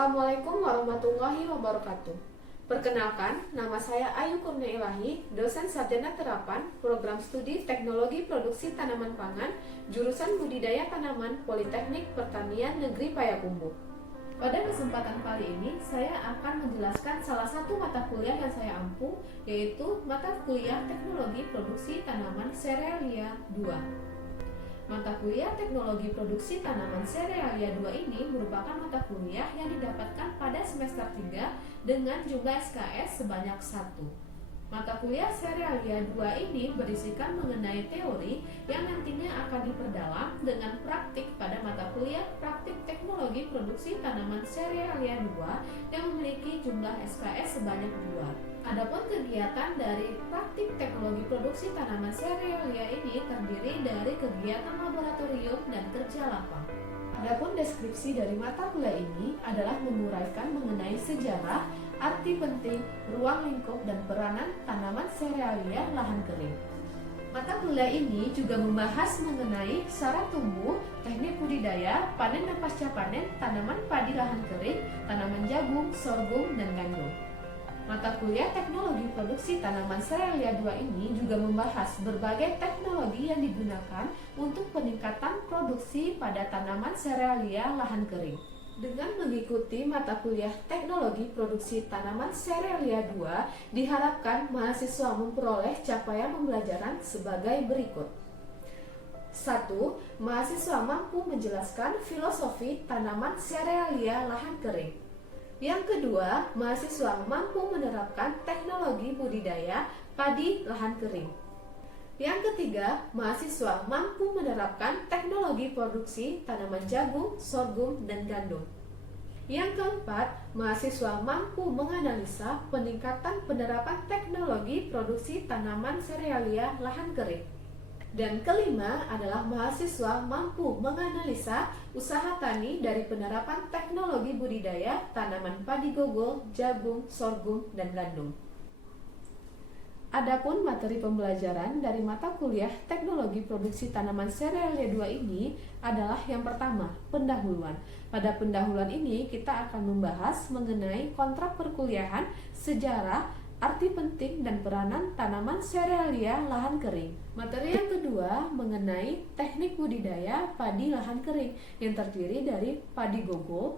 Assalamualaikum warahmatullahi wabarakatuh. Perkenalkan, nama saya Ayu Kurnia Ilahi, dosen sarjana terapan Program Studi Teknologi Produksi Tanaman Pangan, jurusan Budidaya Tanaman Politeknik Pertanian Negeri Payakumbuh. Pada kesempatan kali ini, saya akan menjelaskan salah satu mata kuliah yang saya ampu, yaitu mata kuliah Teknologi Produksi Tanaman Serealia 2. Mata kuliah Teknologi Produksi Tanaman Serealia 2 ini merupakan mata kuliah yang didapatkan pada semester 3 dengan jumlah SKS sebanyak 1. Mata kuliah Serealia 2 ini berisikan mengenai teori yang nantinya akan diperdalam dengan praktik pada mata kuliah Praktik Teknologi Produksi Tanaman Serealia 2 yang memiliki jumlah SKS sebanyak 2. Adapun kegiatan dari Praktik Teknologi Produksi Tanaman Serealia ini terdiri dari kegiatan laboratorium dan kerja lapang. Adapun deskripsi dari mata kuliah ini adalah menguraikan mengenai sejarah, arti penting, ruang lingkup, dan peranan tanaman serealia lahan kering. Mata kuliah ini juga membahas mengenai syarat tumbuh, teknik budidaya, panen dan pasca panen tanaman padi lahan kering, tanaman jagung, sorghum, dan gandum. Mata kuliah Teknologi Produksi Tanaman Serealia 2 ini juga membahas berbagai teknologi yang digunakan untuk peningkatan produksi pada tanaman serealia lahan kering. Dengan mengikuti mata kuliah Teknologi Produksi Tanaman Serealia 2, diharapkan mahasiswa memperoleh capaian pembelajaran sebagai berikut. 1. Mahasiswa mampu menjelaskan filosofi tanaman serealia lahan kering. Yang kedua, mahasiswa mampu menerapkan teknologi budidaya padi lahan kering. Yang ketiga, mahasiswa mampu menerapkan teknologi produksi tanaman jagung, sorghum, dan gandum. Yang keempat, mahasiswa mampu menganalisa peningkatan penerapan teknologi produksi tanaman serealia lahan kering. Dan kelima adalah mahasiswa mampu menganalisa usaha tani dari penerapan teknologi budidaya tanaman padi gogol, jagung, sorghum, dan gandum. Adapun materi pembelajaran dari mata kuliah Teknologi Produksi Tanaman Serealia 2 ini adalah yang pertama, pendahuluan. Pada pendahuluan ini kita akan membahas mengenai kontrak perkuliahan, sejarah, arti penting dan peranan tanaman serealia lahan kering. Materi yang kedua mengenai teknik budidaya padi lahan kering yang terdiri dari padi gogo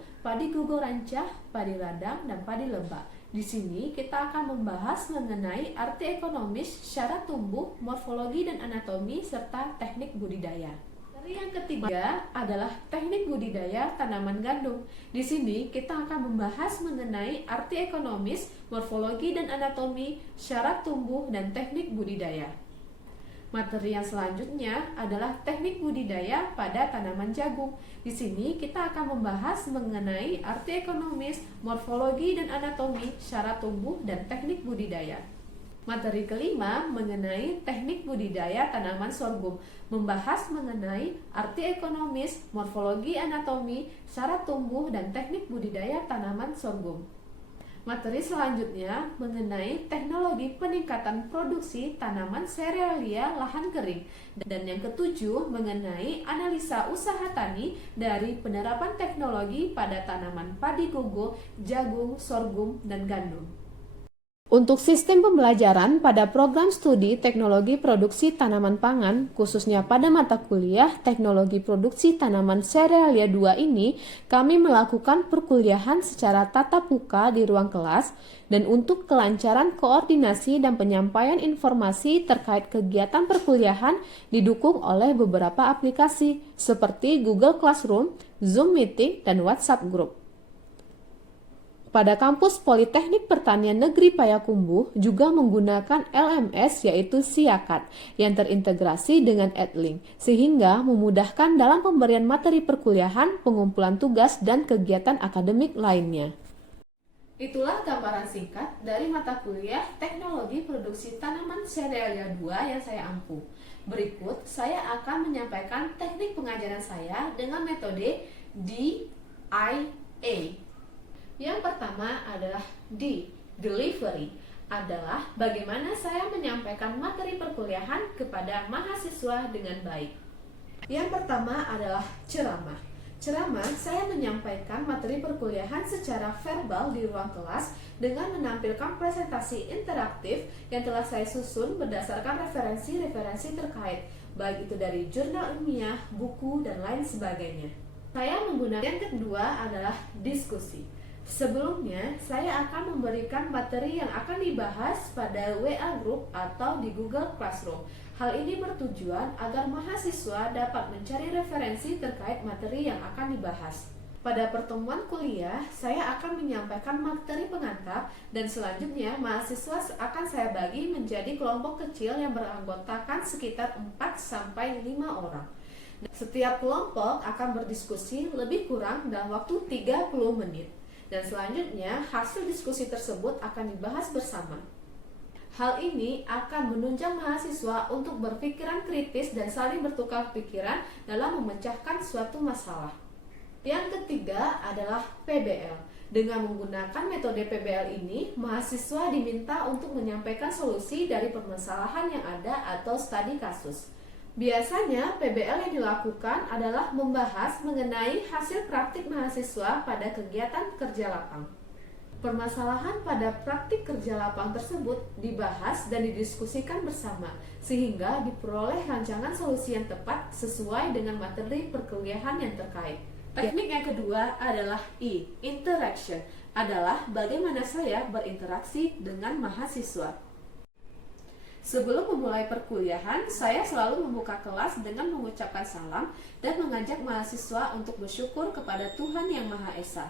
rancah, padi ladang, dan padi lebah. Di sini kita akan membahas mengenai arti ekonomis, syarat tumbuh, morfologi dan anatomi serta teknik budidaya. Yang ketiga adalah teknik budidaya tanaman gandum. Di sini kita akan membahas mengenai arti ekonomis, morfologi dan anatomi, syarat tumbuh dan teknik budidaya. Materi yang selanjutnya adalah teknik budidaya pada tanaman jagung. Di sini kita akan membahas mengenai arti ekonomis, morfologi dan anatomi, syarat tumbuh dan teknik budidaya. Materi kelima mengenai teknik budidaya tanaman sorghum, membahas mengenai arti ekonomis, morfologi anatomi, syarat tumbuh, dan teknik budidaya tanaman sorghum. Materi selanjutnya mengenai teknologi peningkatan produksi tanaman serealia lahan kering. Dan yang ketujuh mengenai analisa usaha tani dari penerapan teknologi pada tanaman padi gogo, jagung, sorghum, dan gandum. Untuk sistem pembelajaran pada program studi Teknologi Produksi Tanaman Pangan, khususnya pada mata kuliah Teknologi Produksi Tanaman Serealia 2 ini, kami melakukan perkuliahan secara tatap muka di ruang kelas, dan untuk kelancaran koordinasi dan penyampaian informasi terkait kegiatan perkuliahan didukung oleh beberapa aplikasi seperti Google Classroom, Zoom Meeting, dan WhatsApp Group. Pada kampus Politeknik Pertanian Negeri Payakumbuh juga menggunakan LMS yaitu Siakat yang terintegrasi dengan Edlink sehingga memudahkan dalam pemberian materi perkuliahan, pengumpulan tugas, dan kegiatan akademik lainnya. Itulah gambaran singkat dari mata kuliah Teknologi Produksi Tanaman Serealia 2 yang saya ampu. Berikut saya akan menyampaikan teknik pengajaran saya dengan metode DIA. Yang pertama adalah delivery, adalah bagaimana saya menyampaikan materi perkuliahan kepada mahasiswa dengan baik. Yang pertama adalah ceramah. Ceramah, saya menyampaikan materi perkuliahan secara verbal di ruang kelas dengan menampilkan presentasi interaktif yang telah saya susun berdasarkan referensi-referensi terkait, baik itu dari jurnal ilmiah, buku, dan lain sebagainya. Saya menggunakan yang kedua adalah diskusi. Sebelumnya, saya akan memberikan materi yang akan dibahas pada WA Group atau di Google Classroom. Hal ini bertujuan agar mahasiswa dapat mencari referensi terkait materi yang akan dibahas. Pada pertemuan kuliah, saya akan menyampaikan materi pengantar dan selanjutnya mahasiswa akan saya bagi menjadi kelompok kecil yang beranggotakan sekitar 4-5 orang. Setiap kelompok akan berdiskusi lebih kurang dalam waktu 30 menit. Dan selanjutnya hasil diskusi tersebut akan dibahas bersama. Hal ini akan menunjang mahasiswa untuk berpikiran kritis dan saling bertukar pikiran dalam memecahkan suatu masalah. Yang ketiga adalah PBL. Dengan menggunakan metode PBL ini, mahasiswa diminta untuk menyampaikan solusi dari permasalahan yang ada atau studi kasus. Biasanya PBL yang dilakukan adalah membahas mengenai hasil praktik mahasiswa pada kegiatan kerja lapang. Permasalahan pada praktik kerja lapang tersebut dibahas dan didiskusikan bersama, sehingga diperoleh rancangan solusi yang tepat sesuai dengan materi perkuliahan yang terkait. Teknik yang kedua adalah interaction, adalah bagaimana saya berinteraksi dengan mahasiswa. Sebelum memulai perkuliahan, saya selalu membuka kelas dengan mengucapkan salam dan mengajak mahasiswa untuk bersyukur kepada Tuhan Yang Maha Esa.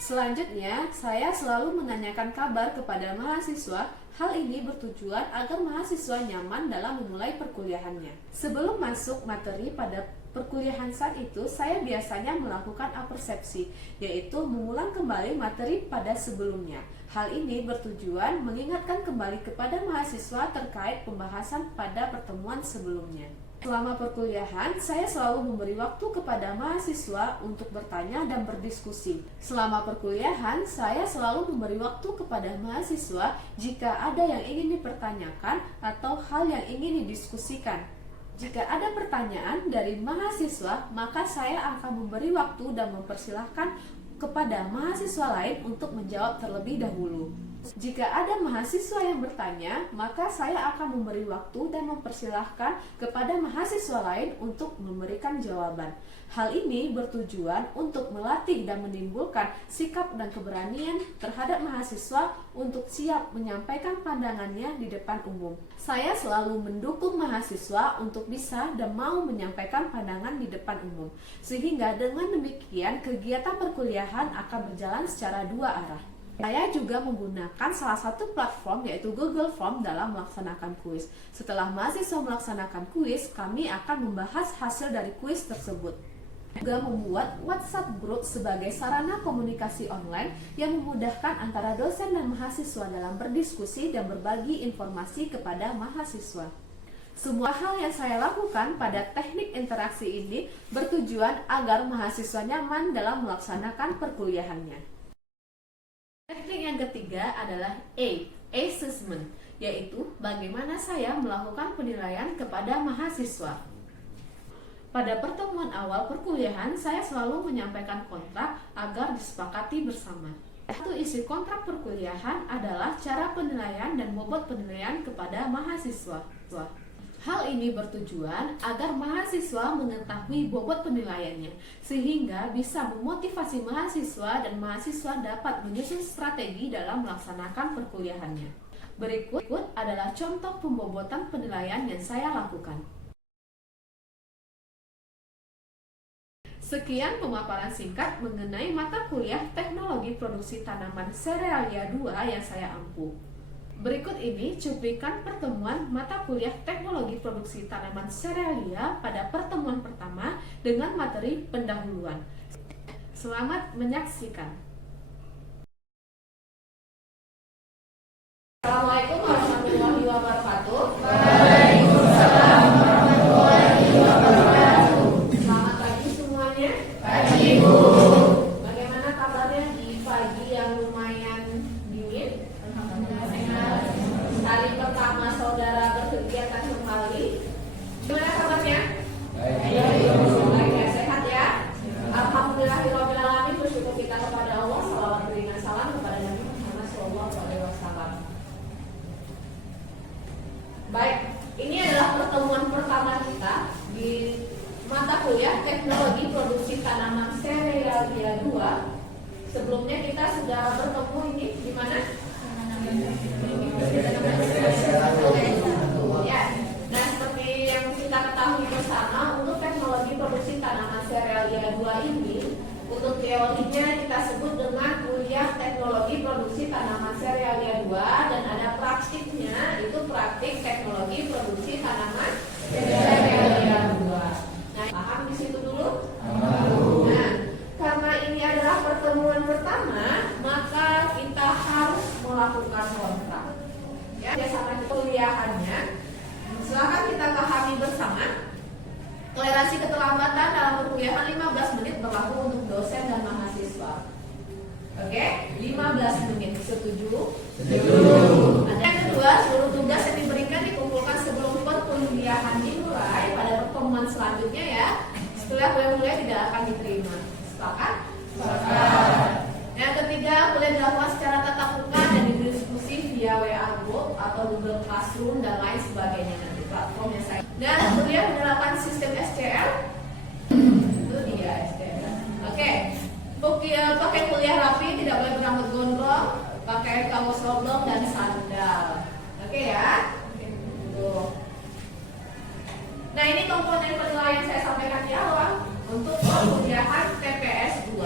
Selanjutnya, saya selalu menanyakan kabar kepada mahasiswa. Hal ini bertujuan agar mahasiswa nyaman dalam memulai perkuliahannya. Sebelum masuk materi pada perkuliahan saat itu, saya biasanya melakukan apersepsi, yaitu mengulang kembali materi pada sebelumnya. Hal ini bertujuan mengingatkan kembali kepada mahasiswa terkait pembahasan pada pertemuan sebelumnya. Selama perkuliahan, saya selalu memberi waktu kepada mahasiswa untuk bertanya dan berdiskusi. Selama perkuliahan, saya selalu memberi waktu kepada mahasiswa jika ada yang ingin dipertanyakan atau hal yang ingin didiskusikan. Jika ada pertanyaan dari mahasiswa, maka saya akan memberi waktu dan mempersilahkan kepada mahasiswa lain untuk menjawab terlebih dahulu. Jika ada mahasiswa yang bertanya, maka saya akan memberi waktu dan mempersilahkan kepada mahasiswa lain untuk memberikan jawaban. Hal ini bertujuan untuk melatih dan menimbulkan sikap dan keberanian terhadap mahasiswa untuk siap menyampaikan pandangannya di depan umum. Saya selalu mendukung mahasiswa untuk bisa dan mau menyampaikan pandangan di depan umum, sehingga dengan demikian kegiatan perkuliahan akan berjalan secara dua arah. Saya juga menggunakan salah satu platform yaitu Google Form dalam melaksanakan kuis. Setelah mahasiswa melaksanakan kuis, kami akan membahas hasil dari kuis tersebut. Juga membuat WhatsApp Group sebagai sarana komunikasi online yang memudahkan antara dosen dan mahasiswa dalam berdiskusi dan berbagi informasi kepada mahasiswa. Semua hal yang saya lakukan pada teknik interaksi ini bertujuan agar mahasiswa nyaman dalam melaksanakan perkuliahannya. Teknik yang ketiga adalah assessment, yaitu bagaimana saya melakukan penilaian kepada mahasiswa. Pada pertemuan awal perkuliahan, saya selalu menyampaikan kontrak agar disepakati bersama. Satu isi kontrak perkuliahan adalah cara penilaian dan bobot penilaian kepada mahasiswa. Hal ini bertujuan agar mahasiswa mengetahui bobot penilaiannya, sehingga bisa memotivasi mahasiswa dan mahasiswa dapat menyusun strategi dalam melaksanakan perkuliahannya. Berikut adalah contoh pembobotan penilaian yang saya lakukan. Sekian pemaparan singkat mengenai mata kuliah Teknologi Produksi Tanaman Serealia 2 yang saya ampu. Berikut ini cuplikan pertemuan mata kuliah Teknologi Produksi Tanaman Serealia pada pertemuan pertama dengan materi pendahuluan. Selamat menyaksikan. Assalamualaikum warahmatullahi wabarakatuh. Waalaikumsalam warahmatullahi wabarakatuh. Selamat pagi semuanya. Pagi, Bu. Bagaimana kabarnya di pagi yang lumayan dingin? Hari pertama saudara berkegiatan kembali. Gimana kabarnya? Baik. Baik ya, sehat ya? Apa mata kuliah Teknologi Produksi Tanaman Serealia 2. Sebelumnya kita sudah bertemu ini di mana? Ya. Nah, seperti yang kita ketahui bersama, untuk teknologi produksi tanaman serealia 2 ini, untuk teorinya kita sebut dengan kuliah teknologi produksi tanaman serealia 2, dan ada praktiknya, itu praktik teknologi produksi tanaman serealia 2. Nah, paham di situ dulu? Nah, karena ini adalah pertemuan pertama, maka kita harus melakukan kontrak. Ya, biasanya kuliahannya. Silakan kita pahami bersama. Toleransi keterlambatan dalam perkuliahan 15 menit berlaku untuk dosen dan mahasiswa. Oke, 15 menit. Setuju? Setuju. Yang kedua, seluruh tugas yang diberikan dikumpulkan sebelum perkuliahan dimulai pada pertemuan selanjutnya ya. Setelah kuliah tidak akan diterima. Sepakat? Sepakat. Yang ketiga, kuliah dilakukan secara tatap muka dan didiskusi via WA Group atau Google Classroom dan lain sebagainya nanti platformnya saya. Dan kuliah menerapkan sistem SCL. Itu dia SCL. Oke. Pakai kuliah rapi, tidak boleh berambut gondrong, pakai kaos oblong dan sandal. Oke ya. Tuh. Nah, ini komponen penilaian saya sampaikan di awal untuk perkuliahan TPS 2.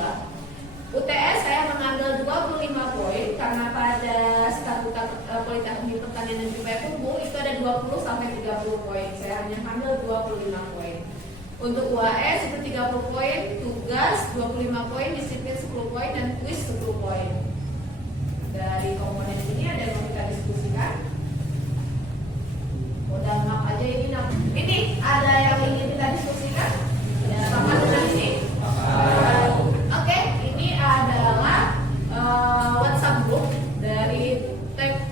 UTS saya mengambil 25 poin karena pada statuta Politeknik Pertanian dan Payakumbuh itu ada 20 sampai 30 poin. Saya hanya ambil 25 poin. Untuk UAS itu 30 poin, tugas 25 poin, disiplin 10 poin dan kuis 10 poin. Dari komponen ini ada yang mau kita diskusikan? Udah map aja ini. Ini ada yang ingin kita diskusikan? Sama dengan ini? Oke, ini adalah WhatsApp group dari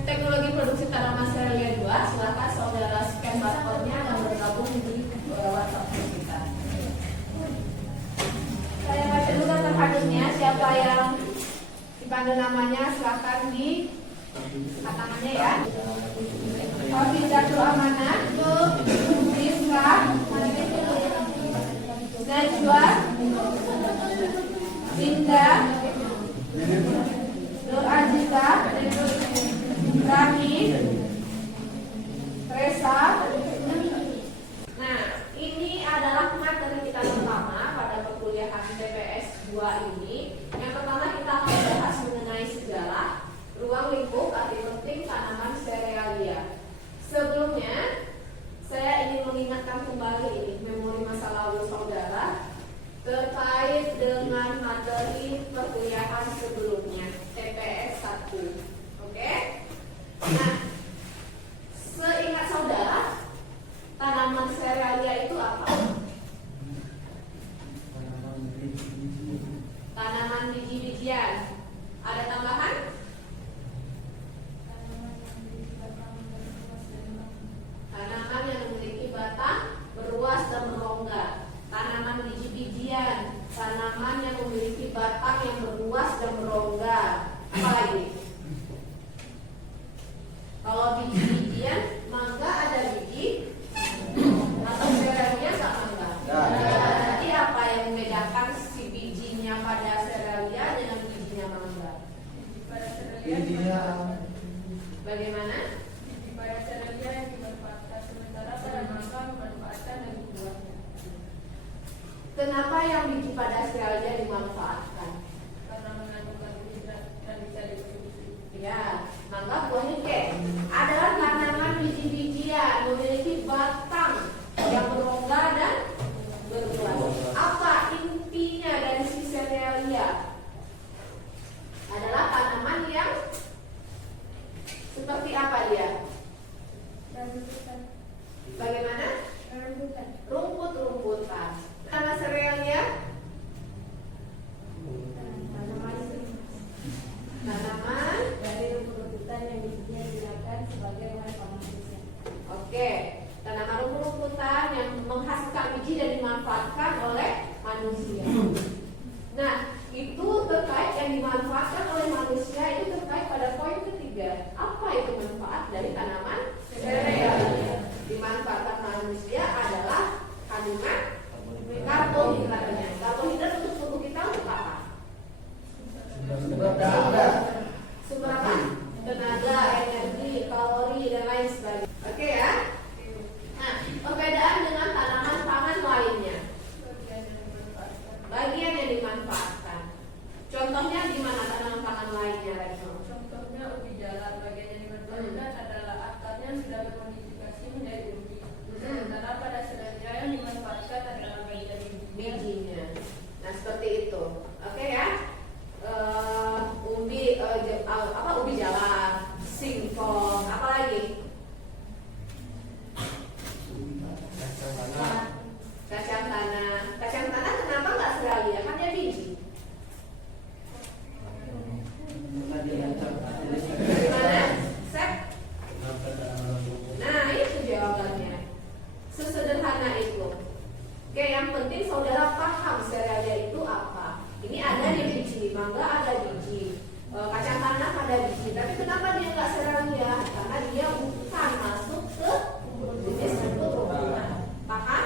teknologi produksi tanaman serealia 2. Silakan saudara scan barcode-nya dan bergabung di WhatsApp group kita. Saya baca dulu terhadapnya. Siapa yang dipanggil namanya silakan di tangannya ya. Hafizatul Amanah, Rizka, Najwa, Linda, Nur Aziza, Rani, Resa. Nah, ini adalah materi kita pertama pada perkuliahan TPS 2 ini. Yang pertama kita akan bahas mengenai sejarah, ruang lingkup, arti penting tanaman serealia. Sebelumnya, saya ingin mengingatkan kembali ini memori masa lalu saudara terkait dengan materi perkuliahan sebelumnya TPS 1. Oke? Nah, seingat saudara, tanaman serealia itu apa? Tanaman biji-bijian. Ada tambahan? Tanaman yang memiliki batang berruas dan berongga. Tanaman biji-bijian, tanaman yang memiliki batang yang berluas dan berongga. Apa lagi? Kalau biji-bijian, mangga ada biji atau serealia nggak mangga? Jadi apa yang membedakan si bijinya pada serealia dengan bijinya mangga? Pada serealia bagaimana? Pada serealia yang dimanfaatkan, sementara pada mangga memanfaatkan dari buahnya. Kenapa yang biji pada serealia dimanfaatkan? Karena mengandung karbohidrat dan bisa diproduksi. Ya, mangga buahnya adalah tanaman biji-bijian memiliki batang yang berongga dan berluas. Apa intinya dari si serealia? Adalah tanaman yang seperti apa dia? Bagaimana? Rumput-rumputan. Tanaman serealia? Tanaman dari rumput-rumputan yang digunakan sebagai bahan manusia. Oke, tanaman rumput-rumputan yang menghasilkan biji dan dimanfaatkan oleh manusia. Nah, itu terkait yang dimanfaatkan oleh manusia itu terkait pada poin ketiga. Apa itu manfaat dari tanaman serealia? Dimanfaatkan manusia adalah kandungan saudara paham serealia itu apa? Ini ada di biji, mangga ada biji, kacang tanah ada biji. Tapi kenapa dia nggak serealia? Karena dia bukan masuk ke jenis tumbuh-tumbuhan. Paham?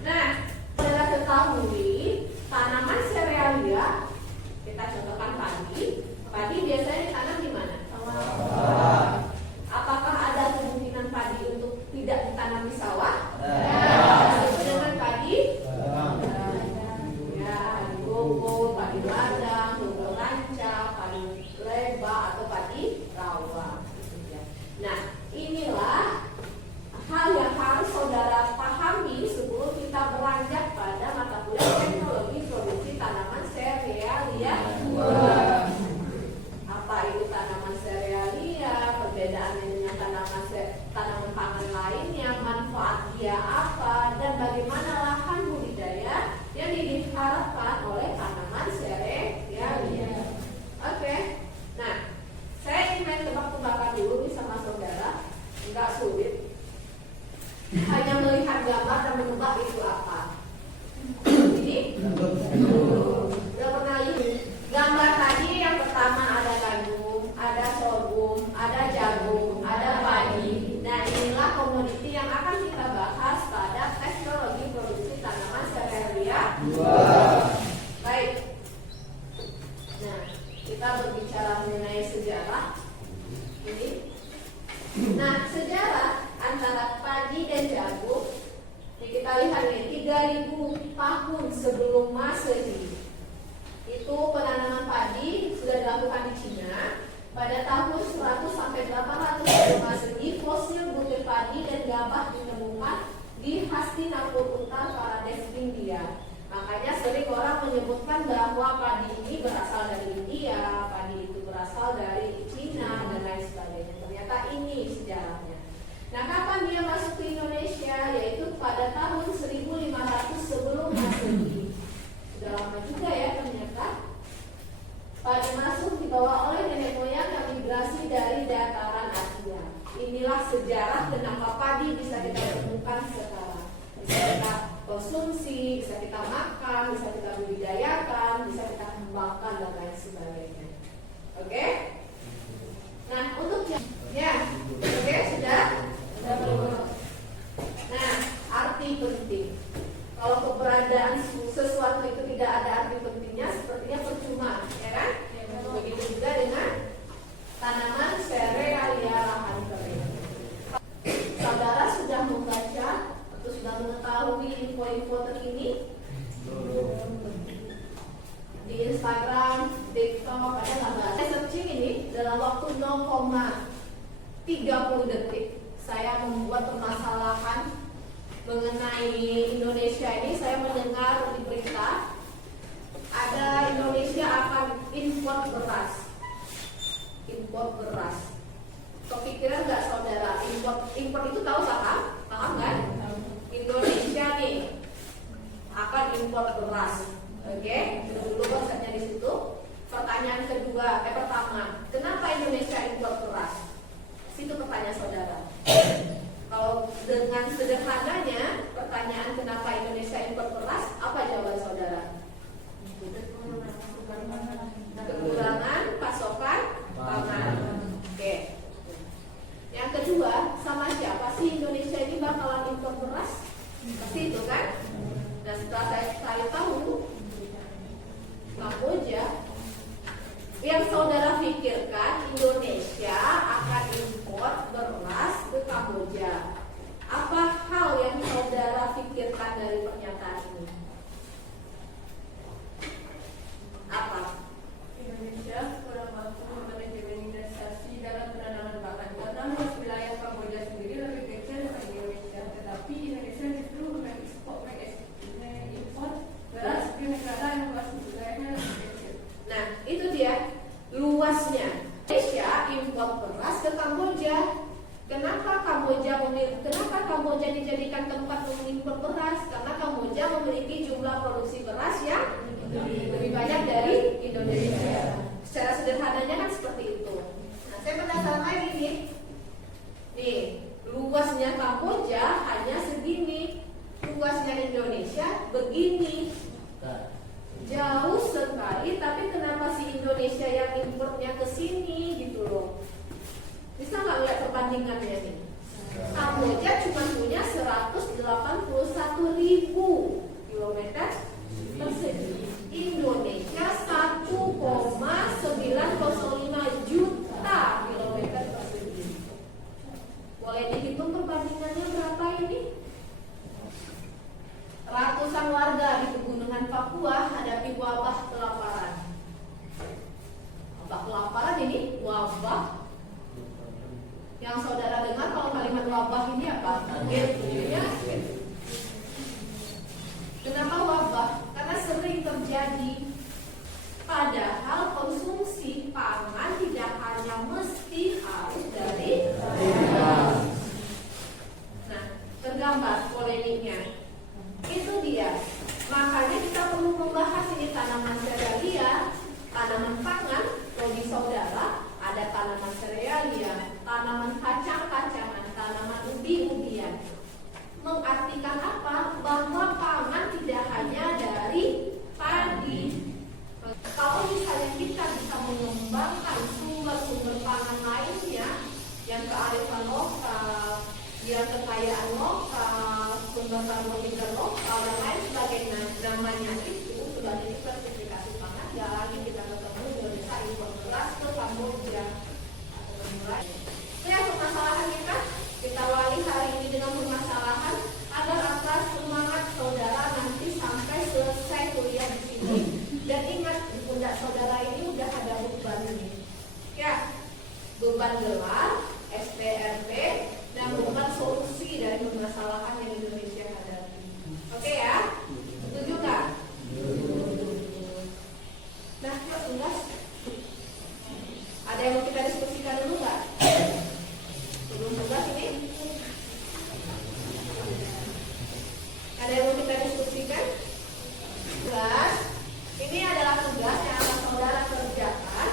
Nah, saudara ketahui tanaman serealia, kita contohkan padi. Padi biasanya ditanam di mana? Apakah ada kemungkinan padi untuk tidak ditanam di sawah? Dengan padi? Ya, padi gogo, padi ladang, gogo ranca, padi leba atau padi rawa. Nah, inilah hal yang harus saudara pahami sebelum kita beranjak pada mata kuliah teknologi produksi tanaman serealia. Apa itu tanaman serealia, perbedaannya dengan tanaman pangan lainnya, manfaat dia apa, dan bagaimana lahan budidaya yang diharapkan oleh tanaman serealia. Oke. Nah, saya ingin main tebak-tebakan dulu nih sama saudara, nggak sulit. Hanya melihat gambar dan menebak itu apa. Ini udah pernah lihat gambar tadi. Yang pertama ada gandum, ada sorghum, ada jagung, ada padi. Nah, inilah komoditi yang akan kita bahas pada teknologi produksi tanaman serealia. Baik. Nah, kita berbicara mengenai sejarah ini. Nah, sejarah antara padi dan jagung ini kita lihat nih, 3000 tahun sebelum Masehi itu penanaman padi sudah dilakukan di Cina. Pada tahun 100 sampai 800 sebelum Masehi, fosil butir padi dan gabah ditemukan di Hastinapur Uttar Pradesh, India. Makanya sering orang menyebutkan bahwa padi ini berasal dari India, padi itu berasal dari Cina dan lain sebagainya. Ternyata ini sejarahnya. Nah, kapan dia masuk ke Indonesia? Yaitu pada tahun 1500 sebelum Masehi. Sudah lama juga ya ternyata. Padi masuk dibawa oleh nenek moyang yang migrasi dari dataran Asia. Inilah sejarah kenapa padi bisa kita temukan sekarang. Bisa kita konsumsi, bisa kita makan, bisa kita budidayakan, bisa kita kembangkan dan lain sebagainya. Oke? Nah, untuk ya, oke sudah. Nah, arti penting. Kalau keberadaan sesuatu itu tidak ada arti pentingnya, sepertinya percuma, ya kan? Begitu juga dengan tanaman serealia lahan kering. Saudara sudah membaca atau sudah mengetahui info-info terkini di Instagram, TikTok, ada nggak? Saya searching ini dalam waktu 0,30 detik. Saya membuat permasalahan mengenai Indonesia ini. Saya mendengar di berita ada Indonesia akan impor beras. Impor beras. Kepikiran nggak saudara? Impor itu tahu paham? Paham kan? Indonesia nih akan impor beras. Oke, dulu konsepnya di situ. Pertanyaan pertama, kenapa Indonesia impor beras? Situ pertanyaan saudara. Kalau dengan sederhananya pertanyaan kenapa Indonesia impor beras, apa jawaban saudara? Kekurangan pasokan pangan. Oke. Yang kedua, sama siapa sih Indonesia ini bakalan impor beras? Pasti itu kan? Dan setelah saya tahu Kamboja, yang saudara pikirkan Indonesia akan impor beras ke Kamboja. Apa hal yang saudara pikirkan dari pernyataan ini? Apa? Indonesia kurang mampu memanajemen investasi dalam penanaman pangan karena luas wilayah Kamboja sendiri lebih kecil daripada Indonesia. Tetapi Indonesia justru mengimpor beras di negara yang luas wilayahnya lebih kecil. Nah, itu dia luasnya. Indonesia impor beras ke Kamboja. Kenapa Kamboja dijadikan tempat mengimpor beras? Karena Kamboja dengan Indonesia begini. Jauh sekali, tapi kenapa si Indonesia yang importnya ke sini gitu loh? Bisa nggak lihat perbandingannya nih? Kamboja cuma punya 181.000 kilometer persegi. Indonesia 1,905 juta kilometer persegi. Boleh dihitung perbandingannya berapa ini? Ratusan warga di pegunungan Papua hadapi wabah kelaparan. Wabah kelaparan ini wabah. Yang saudara dengar kalau kalimat wabah ini apa? Ya. Kenapa wabah? Karena sering terjadi. Padahal konsumsi pangan tidak hanya mesti harus dari daerah. Nah, tergambar polemiknya. Itu dia. Makanya kita perlu membahas ini tanaman serealia, tanaman pangan, prodi saudara, ada tanaman serealia, tanaman kacang-kacangan, tanaman ubi-ubian. Mengartikan apa? Bahwa pangan tidak hanya dari padi. Kalau misalnya kita bisa mengembangkan sumber-sumber pangan lainnya yang kearifan lokal, yang kekayaan lokal, sumber karbohidrat lokal dan lain sebagainya, namanya itu sudah jadi sertifikasi pangan. Ya lagi kita ketemu Indonesia impor beras ke Kamboja. Itu yang permasalahan kita wali hari ini dengan permasalahan agar apa semangat saudara nanti sampai selesai kuliah di sini. Dan ingat di pundak saudara ini udah ada beban ini. Ya, beban gelar, SPRP, dan beban solusi dari permasalahan yang Indonesia hadapi. Oke ya? Setuju nggak? Nah, yuk tugas. Ada yang mau kita diskusikan dulu nggak? Sebelum tugas ini? Ada yang mau kita diskusikan? Tugas. Ini adalah tugas yang akan saudara kerjakan.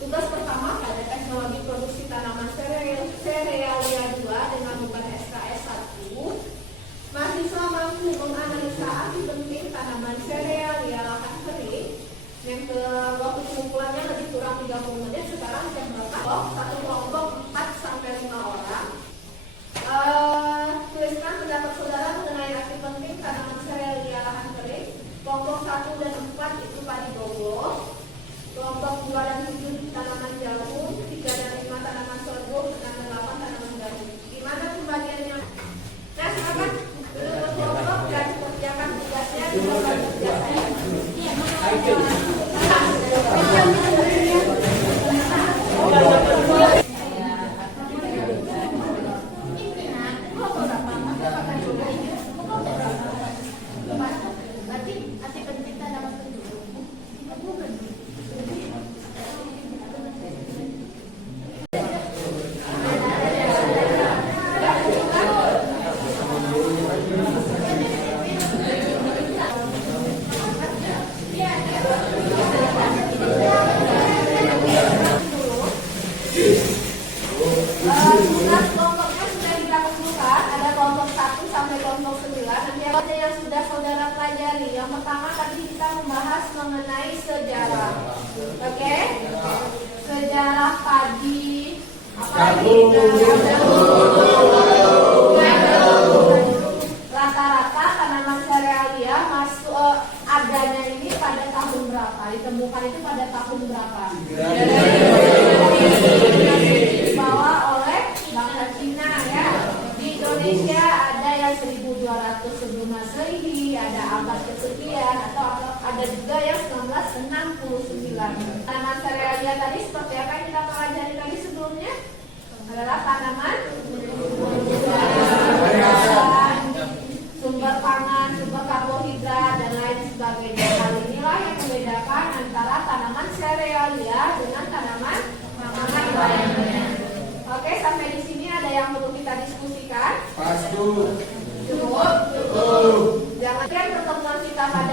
Tugas pertama pada teknologi produksi tanaman serealia 2 dengan beban SKS 1. Mahasiswa mampu menganalisa arti penting tanaman serealia lahan kering. Yang ke waktu pengumpulannya lebih kurang 30 menit. Sekarang jam berapa? Satu kelompok 4 sampai 5 orang. Tuliskan pendapat saudara mengenai arti penting tanaman serealia lahan kering. Kelompok 1 dan 4 itu padi gogo. Kelompok 2 dan 7 tanaman jagung, 3 dan 5 tanaman sorghum, 6 dan 8 tanaman gandum. Gimana pembagiannya? Nah, silakan duduk kelompok dan kerjakan tugasnya di kelompok tugas saya. Mengenai sejarah, oke? Sejarah padi, rata-rata tanaman serealia masuk adanya ini pada tahun berapa? Ditemukan itu pada tahun berapa? Dibawa oleh bangsa Cina ya. Di Indonesia ada yang 1200 sebelum Masehi, ada abad kesekian atau ada juga yang 1969. Tanaman serealia tadi seperti apa yang kita pelajari tadi sebelumnya? Adalah tanaman sumber pangan, sumber karbohidrat dan lain sebagainya. Hal inilah yang membedakan antara tanaman serealia dengan tanaman pangan lainnya. Oke, sampai di sini ada yang perlu kita diskusikan? Cukup. Jangan pertemuan kita pada